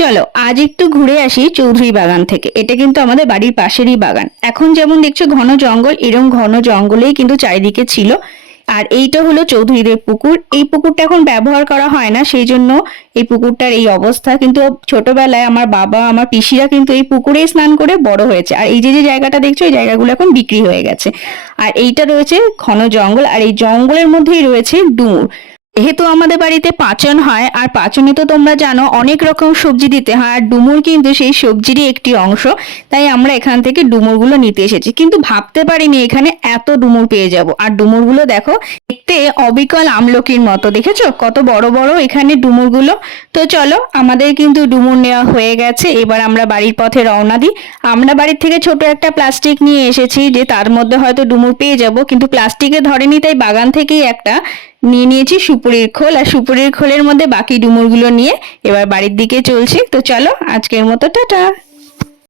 চলো আজ একটু ঘুরে আসি চৌধুরী বাগান থেকে। এটা কিন্তু আমাদের বাড়ির পাশেরই বাগান। এখন যেমন দেখছো ঘন জঙ্গল, এরকম ঘন জঙ্গলেই কিন্তু চারিদিকে ছিল। আর এইটা হলো চৌধুরীদের পুকুর। এই পুকুরটা এখন ব্যবহার করা হয় না, সেই জন্য এই পুকুরটার এই অবস্থা। কিন্তু ছোটবেলায় আমার বাবা, আমার পিসিরা কিন্তু এই পুকুরেই স্নান করে বড় হয়েছে। আর এই যে যে জায়গাটা দেখছো, এই জায়গাগুলো এখন বিক্রি হয়ে গেছে। আর এইটা রয়েছে ঘন জঙ্গল, আর এই জঙ্গলের মধ্যেই রয়েছে ডুমুর। যেহেতু আমাদের বাড়িতে পাচন হয়, আর পাচনে তো তোমরা জানো অনেক রকম সবজি দিতে হয়, আর ডুমুর কিন্তু সেই সবজিরই একটি অংশ। তাই আমরা এখান থেকে ডুমুরগুলো নিতে এসেছি, কিন্তু ভাবতে পারিনি এখানে এত ডুমুর পেয়ে যাব। আর ডুমুরগুলো দেখো, দেখতে অবিকল আমলকির মতো, দেখেছো কত বড় বড় এখানে ডুমুরগুলো। তো চলো, আমাদের কিন্তু ডুমুর নেওয়া হয়ে গেছে। এবার আমরা বাড়ির পথে রওনা দিই। আমরা বাড়ির থেকে ছোট একটা প্লাস্টিক নিয়ে এসেছি, যে তার মধ্যে হয়তো ডুমুর পেয়ে যাব, কিন্তু প্লাস্টিকে ধরেনি, তাই বাগান থেকেই একটা নিয়ে নিয়েছি সুপুরির খোল। আর সুপুরির খোলের মধ্যে বাকি ডুমুরগুলো নিয়ে এবার বাড়ির দিকে চলছি। তো চলো, আজকের মতো টাটা।